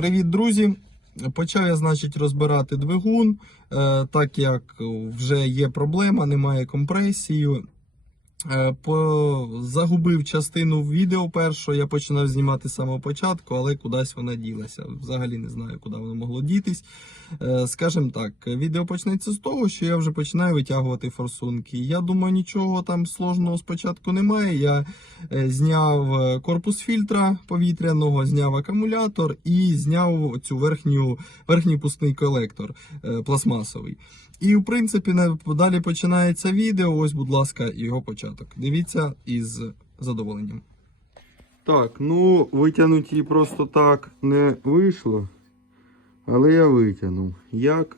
Привіт, друзі! Почав я, значить, розбирати двигун, е, так як вже є проблема, немає компресії. Е, По... Загубив частину відео першого, я починав знімати з самого початку, але кудись вона ділася. Взагалі не знаю, куди воно могло дітись. Е, Скажем так, відео почнеться з того, що я вже починаю витягувати форсунки. Я думаю, нічого там сложного спочатку немає. Я е, зняв корпус фільтра повітряного, зняв акумулятор і зняв цю верхню, верхній пускний колектор пластмасовий. І, в принципі, далі починається відео. Ось, будь ласка, його початок. Дивіться із задоволенням. Так, ну витягнути просто так не вийшло. Але я витягнув. Як?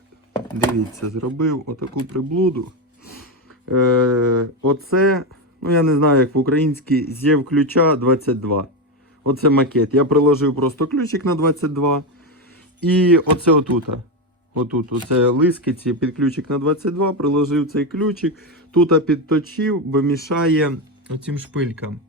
Дивіться, зробив отаку приблуду. Е, оце, ну я не знаю, як в-українській з'єв ключа 22. Оце макет. Я приложив просто ключик на 22. І оце отута. Отут, оце лискиці, під ключик на 22, приложив цей ключик. Тут підточив, бо мішає оцим шпилькам.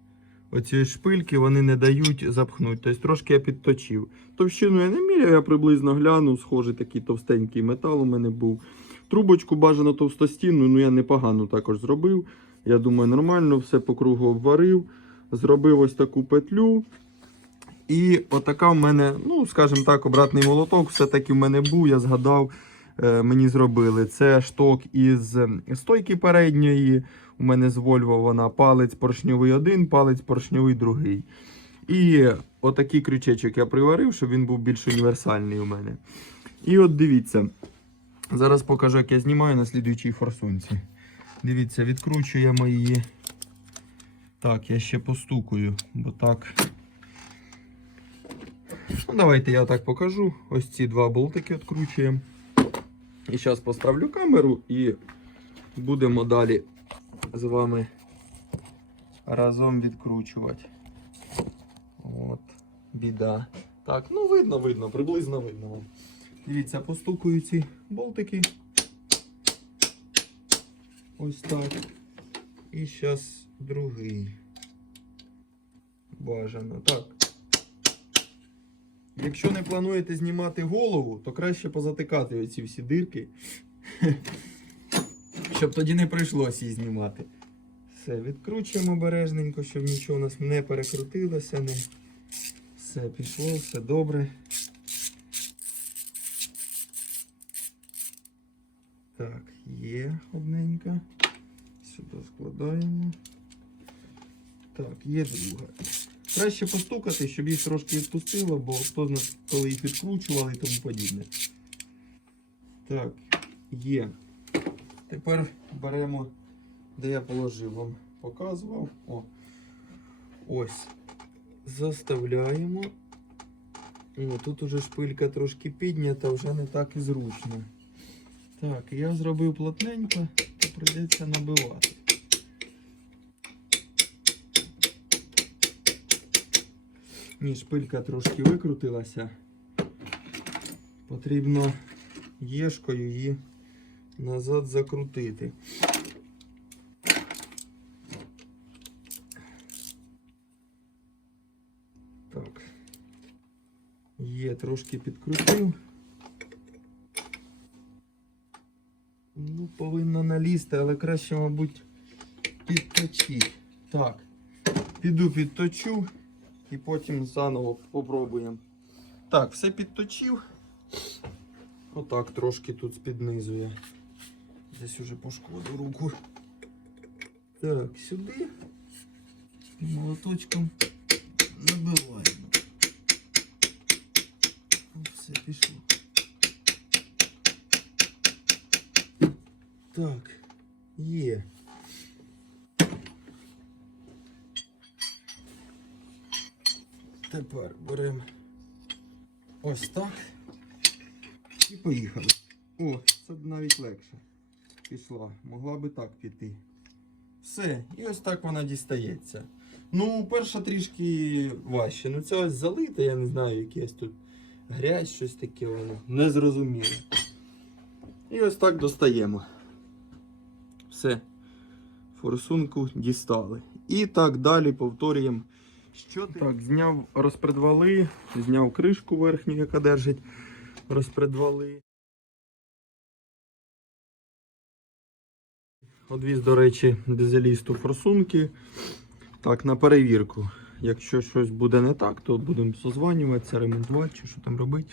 Оці шпильки вони не дають запхнути. Тобто трошки я підточив. Товщину я не міряю, я приблизно гляну, схожий такий товстенький метал у мене був. Трубочку бажано товстостінну, ну я непогано також зробив. Я думаю, нормально, все по кругу обварив. Зробив ось таку петлю. І отака в мене, ну, скажімо так, обратний молоток, все-таки в мене був, я згадав, е, мені зробили. Це шток із е, стойки передньої. У мене з Volvo вона палець поршньовий один, палець поршньовий другий. І отакий крючечок я приварив, щоб він був більш універсальний у мене. І от дивіться. Зараз покажу, як я знімаю на слідуючій форсунці. Дивіться, відкручуємо її. Так, я ще постукаю, бо так. Ну, давайте я так покажу. Ось ці два болтики відкручуємо. І зараз поставлю камеру і будемо далі з вами разом відкручувати. От, біда. Так, ну видно, видно, приблизно видно вам. Дивіться, постукаю ці болтики. Ось так. І зараз другий. Бажано. Так. Якщо не плануєте знімати голову, то краще позатикати оці всі дирки. Щоб тоді не прийшлося її знімати. Все, відкручуємо обережненько, щоб нічого у нас не перекрутилося. Не... Все пішло, все добре. Так, є одненька. Сюди складаємо. Так, є друга. Краще постукати, щоб їх трошки відпустило, бо хто знає, коли їх відкручували і тому подібне. Так, є. Тепер беремо, де я положив, вам показував. О. Ось. Заставляємо. О, тут уже шпилька трошки піднята, вже не так і зручно. Так, я зробив плотненько, то прийдеться набивати. Ні, шпилька трошки викрутилася. Потрібно єшкою її назад закрутити. Так. Є, трошки підкрутив. Ну, повинно налізти, але краще, мабуть, підточити. Так. Піду підточу і потім заново попробуємо. Так, все підточив. Отак трошки тут з-під низу я. Десь уже пошкодив руку. Так, сюди. І молоточком набиваємо. Все пішло. Так, є. Тепер беремо ось так. І поїхали. О, це б навіть легше. Пішла. Могла би так піти. Все, і ось так вона дістається. Ну, перша трішки важче. Ну це ось залите, я не знаю, якесь тут грязь, щось таке воно. Незрозуміло. І ось так достаємо. Все. Форсунку дістали. І так далі повторюємо Що ти? Так, зняв розпредвали, зняв кришку верхню, яка держить розпредвали. Одвіз, до речі, дизелісту форсунки. Так, на перевірку. Якщо щось буде не так, то будемо созванюватися, ремонтувати чи що там робити.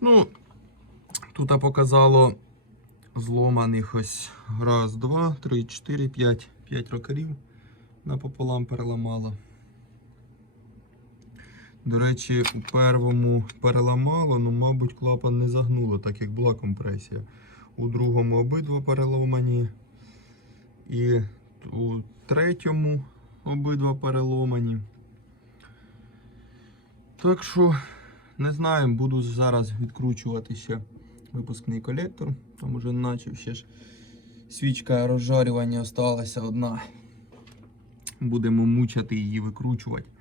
Ну, тут показало зломаних ось раз, два, три, чотири, п'ять. П'ять рокерів напополам переламало. До речі, у первому переламало, ну, мабуть, клапан не загнуло, так як була компресія. У другому обидва переломані. І у третьому обидва переломані. Так що, не знаю, буду зараз відкручувати ще випускний колектор. Там уже начав ще ж свічка розжарювання осталася одна. Будемо мучати її викручувати.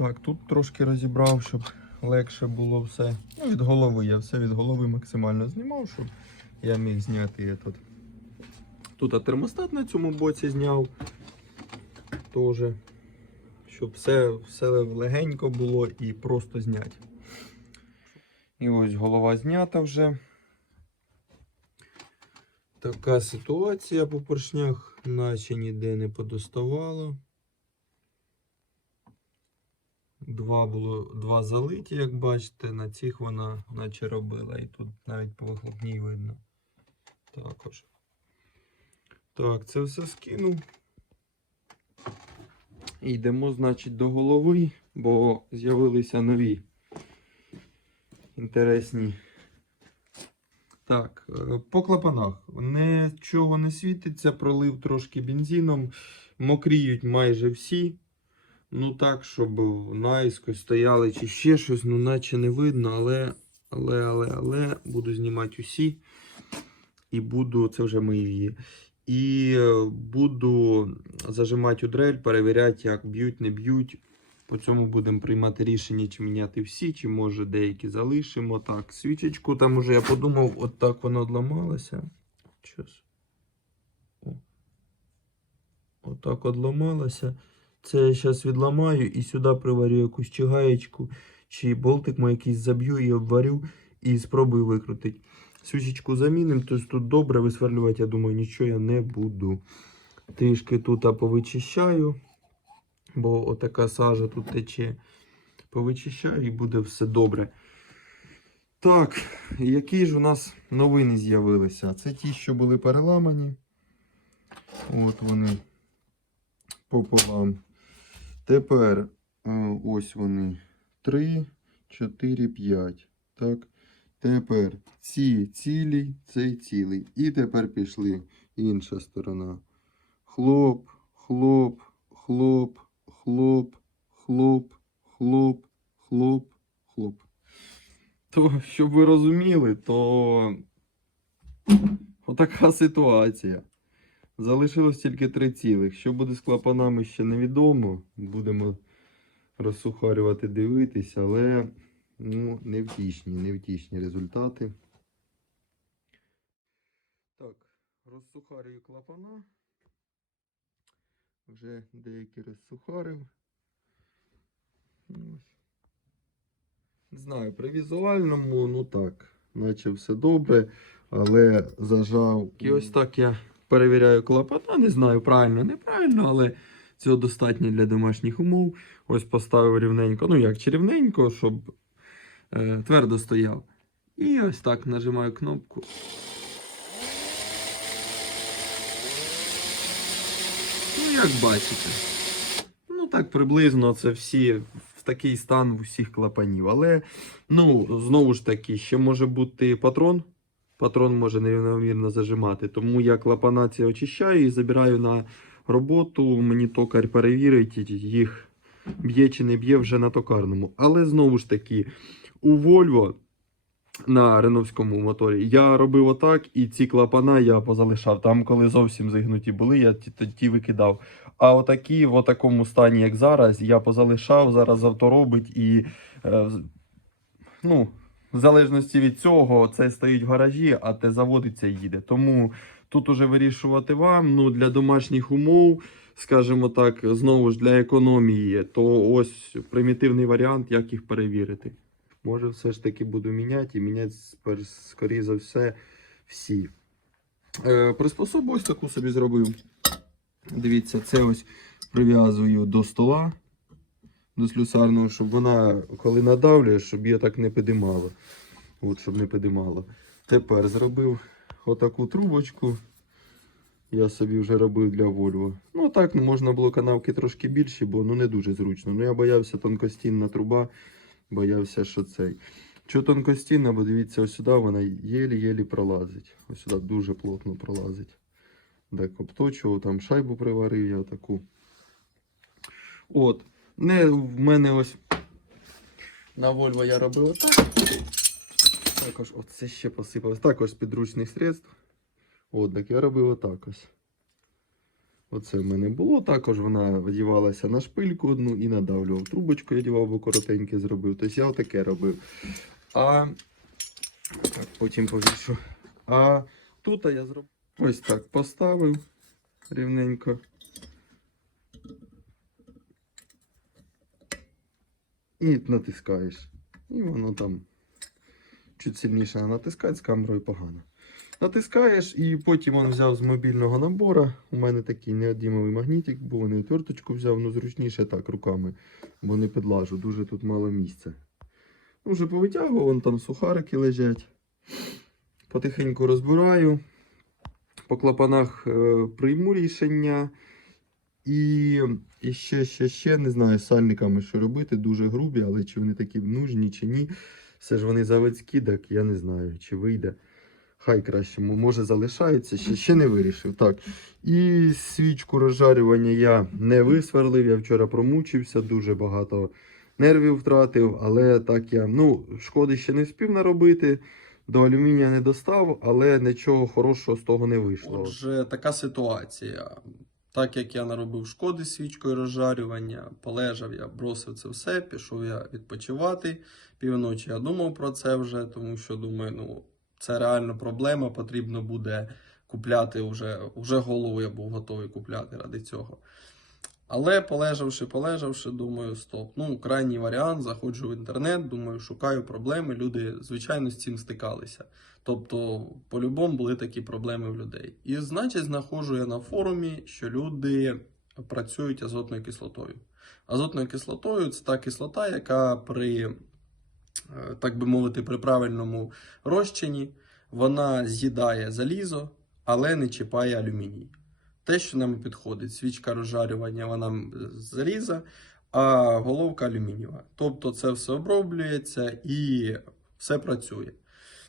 Так, тут трошки розібрав, щоб легше було все. Ну, від голови. Я все від голови максимально знімав, щоб я міг зняти тут. Тут термостат на цьому боці зняв. Теж. Щоб все, все легенько було і просто зняти. І ось голова знята вже. Така ситуація по поршнях, наче ніде не подоставало. Два було два залиті, як бачите, на цих вона наче робила. І тут навіть по вихлопній видно. Також. Так, це все скинув. І йдемо, значить, до голови, бо з'явилися нові інтересні. Так, е, по клапанах. Нічого не світиться, пролив трошки бензином. Мокріють майже всі. Ну так, щоб наїскось стояли чи ще щось, ну наче не видно, але, але, але, але буду знімати усі. І буду, це вже мої її. І е, буду зажимати у дрель, перевіряти, як б'ють, не б'ють. По цьому будемо приймати рішення, чи міняти всі, чи може деякі залишимо. Так, свічечку там уже я подумав, от так воно одламалося. Щас. Отак одламалося. Це я зараз відламаю і сюди приварю якусь чи гаєчку, чи болтик мій якийсь заб'ю і обварю, і спробую викрутити. Свічечку замінимо, тобто тут добре висверлювати, я думаю, нічого я не буду. Трішки тут повичищаю, бо отака сажа тут тече. Повичищаю і буде все добре. Так, які ж у нас новини з'явилися? Це ті, що були переламані. От вони пополам. Тепер е, ось вони. 3, 4, 5. Так. Тепер ці цілі, цей цілий. І тепер пішли інша сторона. Хлоп, хлоп, хлоп, хлоп, хлоп, хлоп, хлоп, хлоп. То, щоб ви розуміли, то отака ситуація. Залишилось тільки три цілих. Що буде з клапанами, ще невідомо. Будемо розсухарювати, дивитися, але ну, невтішні, невтішні результати. Так, розсухарюю клапана. Вже деякі розсухарив. Ось. Не знаю, при візуальному, ну так, наче все добре, але зажав. І ось так я перевіряю клапана. Не знаю, правильно, неправильно, але цього достатньо для домашніх умов. Ось поставив рівненько, ну як чи рівненько, щоб е, твердо стояв. І ось так нажимаю кнопку. Ну, як бачите. Ну, так приблизно це всі в такий стан в усіх клапанів. Але, ну, знову ж таки, ще може бути патрон. Патрон може нерівномірно зажимати. Тому я клапана ці очищаю і забираю на роботу. Мені токар перевірить, їх б'є чи не б'є вже на токарному. Але знову ж таки, у Volvo на реновському моторі я робив отак, і ці клапана я позалишав. Там, коли зовсім зігнуті були, я ті, ті- викидав. А отакі, в такому стані, як зараз, я позалишав, зараз авто робить і. Е, ну, в залежності від цього, це стоїть в гаражі, а те заводиться і їде. Тому тут уже вирішувати вам. Ну, для домашніх умов скажімо так, знову ж для економії, то ось примітивний варіант, як їх перевірити. Може, все ж таки буду міняти і міняти, скоріше за все, всі. Е, приспособу ось таку собі зробив. Дивіться, це ось прив'язую до стола, до слюсарного, щоб вона, коли надавлює, щоб її так не підіймало. От, щоб не підіймало. Тепер зробив отаку трубочку. Я собі вже робив для Volvo. Ну так, ну, можна було канавки трошки більші, бо ну не дуже зручно. Ну я боявся тонкостінна труба, боявся, що цей. Що тонкостінна, бо дивіться, ось сюди вона єлі-єлі пролазить. Ось сюди дуже плотно пролазить. Так, обточував, там шайбу приварив я таку. От. Не в мене ось на Volvo я робив отак. Також оце ще посипалось. Також з підручних средств. От, так я робив отак ось. Оце в мене було. Також вона вдівалася на шпильку одну і надавлював. Трубочку я дівав, бо коротеньке зробив. Тобто я отаке робив. А так, потім повішу. А тут я зробив. Ось так поставив рівненько. І натискаєш. І воно там чуть сильніше натискати, з камерою погано. Натискаєш і потім він взяв з мобільного набору. У мене такий неодімовий магнітик, був не отверточку взяв, ну зручніше так руками, бо не підлажу, дуже тут мало місця. Ну, вже повитягував, вон там сухарики лежать. Потихеньку розбираю. По клапанах е, прийму рішення. І, і ще, ще, ще не знаю з сальниками, що робити. Дуже грубі, але чи вони такі нужні, чи ні. Все ж вони заводські, так я не знаю, чи вийде. Хай краще, може залишається, ще, ще не вирішив. Так. І свічку розжарювання я не висверлив. Я вчора промучився, дуже багато нервів втратив, але так я ну, шкоди ще не встиг наробити. До алюмінія не достав, але нічого хорошого з того не вийшло. Отже, така ситуація. Так як я наробив шкоди свічкою розжарювання, полежав я, бросив це все, пішов я відпочивати. Півночі я думав про це вже, тому що думаю, ну це реально проблема. Потрібно буде купляти вже, вже голову я був готовий купляти ради цього. Але полежавши, полежавши, думаю, стоп. Ну, крайній варіант, заходжу в інтернет, думаю, шукаю проблеми. Люди, звичайно, з цим стикалися. Тобто, по-любому були такі проблеми в людей. І, значить, знаходжу я на форумі, що люди працюють азотною кислотою. Азотною кислотою це та кислота, яка при, е, так би мовити, при правильному розчині вона з'їдає залізо, але не чіпає алюміній. Те, що нам підходить, свічка розжарювання, вона м, заліза, а головка алюмінієва. Тобто це все оброблюється і все працює.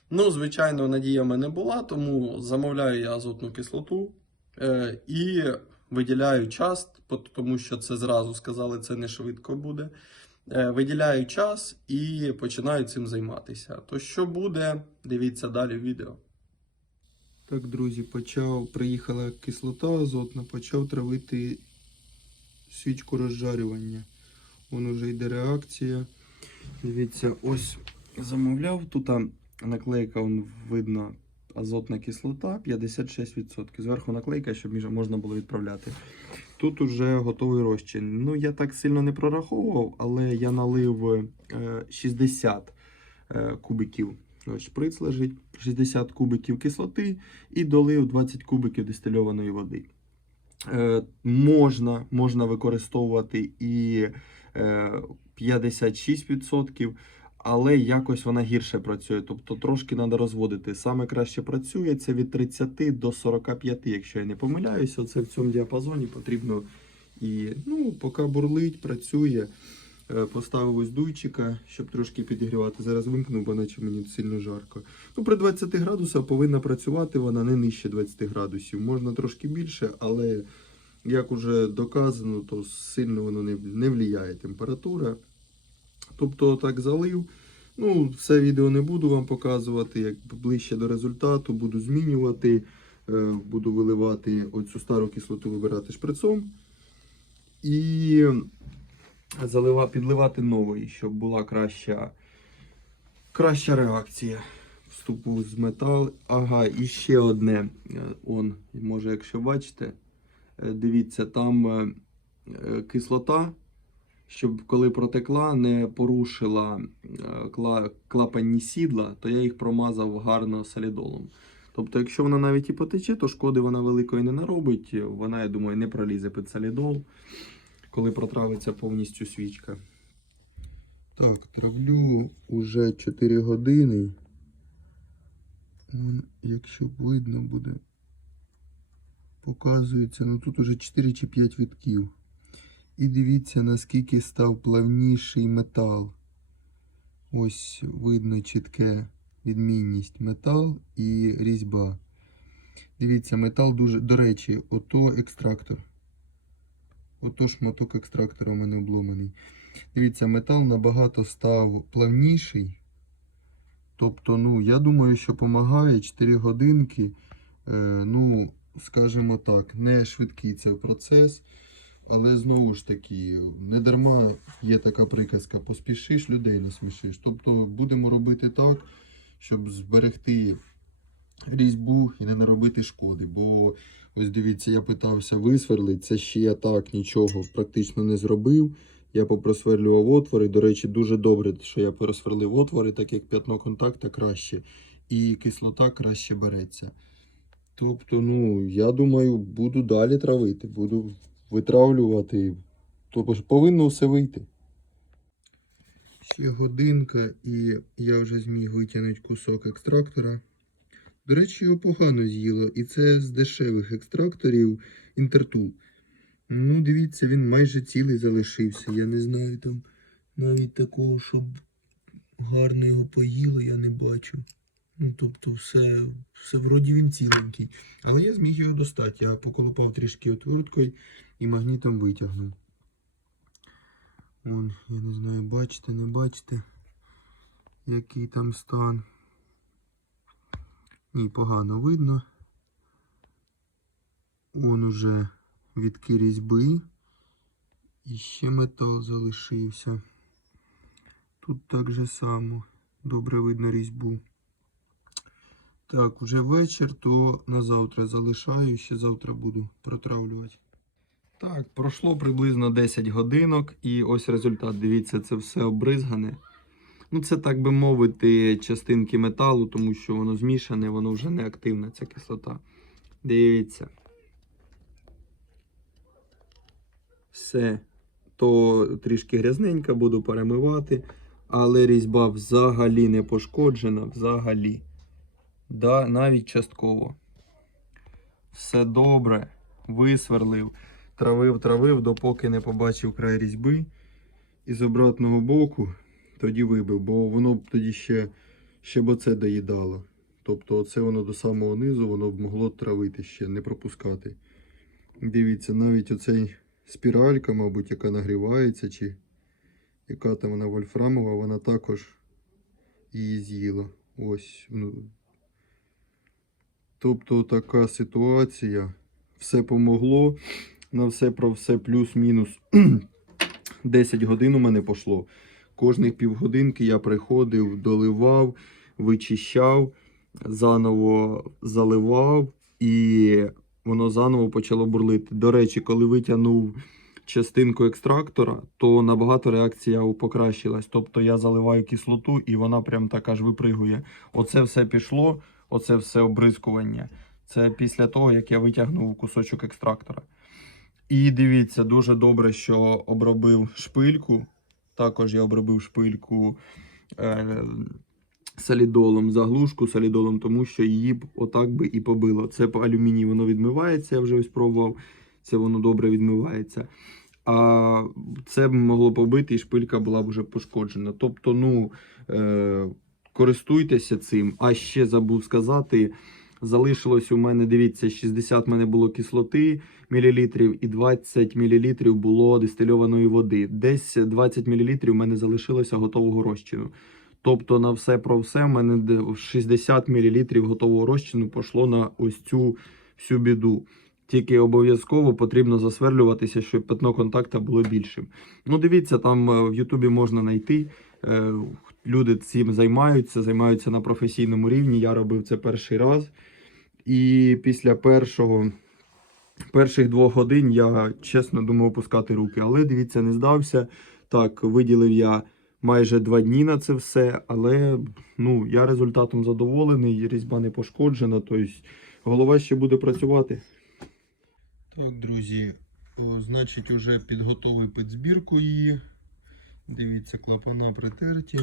Ну, звичайно, надія в мене була, тому замовляю я азотну кислоту е, і виділяю час, тому що це зразу сказали, це не швидко буде. Е, виділяю час і починаю цим займатися. То що буде, дивіться далі в відео. Так, друзі, почав, приїхала кислота азотна, почав травити свічку розжарювання. Вон уже йде реакція. Дивіться, ось замовляв. Тут наклейка, вон, видно, азотна кислота 56%. Зверху наклейка, щоб можна було відправляти. Тут уже готовий розчин. Ну, я так сильно не прораховував, але я налив е, 60 е, кубиків. Ось шприц лежить, 60 кубиків кислоти і долив 20 кубиків дистильованої води. Е, можна, можна використовувати і е, 56%, але якось вона гірше працює. Тобто трошки треба розводити. Саме краще працює це від 30 до 45, якщо я не помиляюся. Це в цьому діапазоні потрібно і ну, поки бурлить, працює. Е, Поставив ось дуйчика, щоб трошки підігрівати. Зараз вимкну, бо наче мені сильно жарко. Ну, при 20 градусах повинна працювати вона не нижче 20 градусів. Можна трошки більше, але як уже доказано, то сильно воно не, не влияє температура. Тобто так залив. Ну, все відео не буду вам показувати, як ближче до результату, буду змінювати, е, буду виливати оцю стару кислоту, вибирати шприцом. І залива, підливати новий, щоб була краща, краща реакція вступу з метал. Ага, і ще одне. Е, Он, може, якщо бачите, Е, Дивіться, там е, кислота, щоб коли протекла, не порушила клапанні сідла, то я їх промазав гарно солідолом. Тобто, якщо вона навіть і потече, то шкоди вона великої не наробить. Вона, я думаю, не пролізе під солідол, коли протравиться повністю свічка. Так, травлю уже 4 години. Вон, якщо видно буде, показується, ну тут уже 4 чи 5 вітків. І дивіться, наскільки став плавніший метал. Ось видно чітке відмінність метал і різьба. Дивіться, метал дуже. До речі, ото екстрактор. Ото шматок екстрактора у мене обломаний. Дивіться, метал набагато став плавніший. Тобто, ну, я думаю, що допомагає 4 годинки. Е, ну, скажімо так, не швидкий це процес. Але знову ж таки, не дарма є така приказка: поспішиш, людей насмішиш. Тобто будемо робити так, щоб зберегти різьбу і не наробити шкоди. Бо ось дивіться, я питався висверлити, це ще я так нічого практично не зробив. Я попросверлював отвори. До речі, дуже добре, що я просверлив отвори, так як п'ятно контакта краще і кислота краще береться. Тобто, ну, я думаю, буду далі травити, буду витравлювати. Тобто повинно все вийти. Ще годинка, і я вже зміг витягнути кусок екстрактора. До речі, його погано з'їло, і це з дешевих екстракторів Інтертул. Ну, дивіться, він майже цілий залишився. Я не знаю там навіть такого, щоб гарно його поїло, я не бачу. Ну, тобто, все, все вроді він ціленький. Але я зміг його достати. Я поколупав трішки отверткою і магнітом витягнув. Вон, я не знаю, бачите, не бачите, який там стан. Ні, погано видно. Вон уже відки різьби. І ще метал залишився. Тут так же само. Добре видно різьбу. Так, вже вечір, то на завтра залишаю, ще завтра буду протравлювати. Так, пройшло приблизно 10 годинок, і ось результат. Дивіться, це все обризгане. Ну, це, так би мовити, частинки металу, тому що воно змішане, воно вже не активна, ця кислота. Дивіться. Все. То трішки грязненько буду перемивати, але різьба взагалі не пошкоджена, взагалі. Да, навіть частково. Все добре. Висверлив. Травив, травив, допоки не побачив край різьби. І з обратного боку тоді вибив, бо воно б тоді ще, ще б оце доїдало. Тобто оце воно до самого низу, воно б могло травити ще, не пропускати. Дивіться, навіть оцей спіралька, мабуть, яка нагрівається, чи яка там вона вольфрамова, вона також її з'їла. Ось. Ну. Тобто така ситуація. Все помогло. На все про все плюс-мінус 10 годин у мене пішло. Кожних півгодинки я приходив, доливав, вичищав, заново заливав, і воно заново почало бурлити. До речі, коли витягнув частинку екстрактора, то набагато реакція покращилась. Тобто я заливаю кислоту і вона прям так аж випригує. Оце все пішло, оце все обризкування. Це після того, як я витягнув кусочок екстрактора. І дивіться, дуже добре, що обробив шпильку. Також я обробив шпильку е, солідолом, заглушку солідолом, тому що її б отак би і побило. Це по алюмінії воно відмивається, я вже ось пробував. Це воно добре відмивається. А це б могло побити, і шпилька була б вже пошкоджена. Тобто, ну, е, користуйтеся цим. А ще забув сказати. Залишилось у мене, дивіться, 60 в мене було кислоти мілілітрів і 20 мілілітрів було дистильованої води. Десь 20 мілілітрів у мене залишилося готового розчину. Тобто на все про все в мене 60 мілілітрів готового розчину пішло на ось цю всю біду. Тільки обов'язково потрібно засверлюватися, щоб пятно контакта було більшим. Ну, дивіться, там е, в Ютубі можна знайти. е, Люди цим займаються, займаються на професійному рівні. Я робив це перший раз. І після першого перших двох годин я чесно думав опускати руки, але дивіться, не здався. Так, виділив я майже два дні на це все, але ну, я результатом задоволений, різьба не пошкоджена, тобто голова ще буде працювати. Так, друзі, значить, уже підготовив під збірку її. Дивіться, клапана притерті.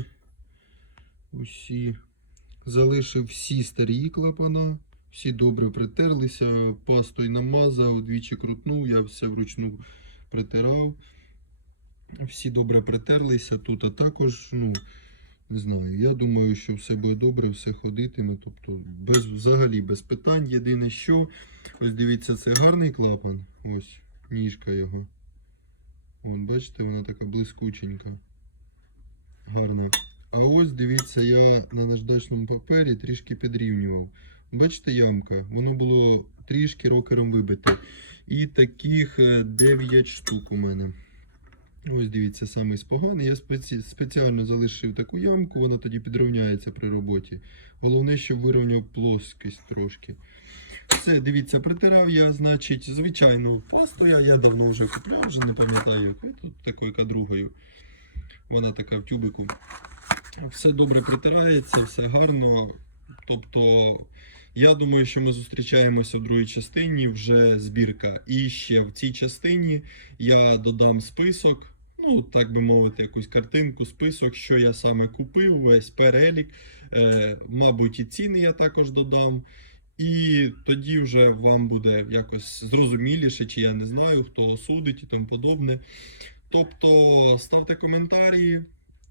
Усі. Залишив всі старі клапана. Всі добре притерлися, пастою намазав, двічі крутнув, я все вручну притирав. Всі добре притерлися тут, а також, ну, не знаю, я думаю, що все буде добре, все ходитиме. Тобто, без, взагалі без питань. Єдине що, ось дивіться, це гарний клапан. Ось ніжка його. От, бачите, вона така блискученька. Гарна. А ось дивіться, я на наждачному папері трішки підрівнював. Бачите, ямка? Воно було трішки рокером вибите. І таких 9 штук у мене. Ось дивіться, самий споганий. Я спеці... спеціально залишив таку ямку, вона тоді підрівняється при роботі. Головне, щоб вирівняв плоскість трошки. Все, дивіться, притирав я, значить, звичайну пасту я, я давно вже купляв, вже не пам'ятаю, яку. Тут такою кадругою. Вона така в тюбику. Все добре притирається, все гарно. Тобто, я думаю, що ми зустрічаємося в другій частині вже збірка. І ще в цій частині я додам список, ну так би мовити, якусь картинку, список, що я саме купив, весь перелік. Е, мабуть, і ціни я також додам. І тоді вже вам буде якось зрозуміліше, чи я не знаю, хто осудить і тому подобне. Тобто ставте коментарі,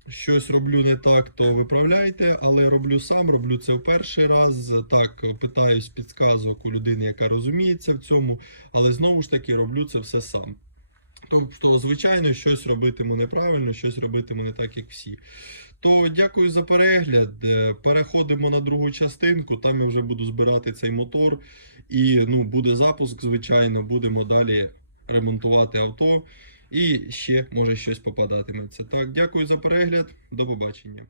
щось роблю не так, то виправляйте, але роблю сам, роблю це в перший раз. Так, питаюсь підсказок у людини, яка розуміється в цьому, але знову ж таки роблю це все сам. Тобто, звичайно, щось робитиму неправильно, щось робитиму не так, як всі. То дякую за перегляд. Е, Переходимо на другу частинку. Там я вже буду збирати цей мотор. І ну, буде запуск, звичайно, будемо далі ремонтувати авто. І ще може щось попадатиметься. Так, дякую за перегляд. До побачення.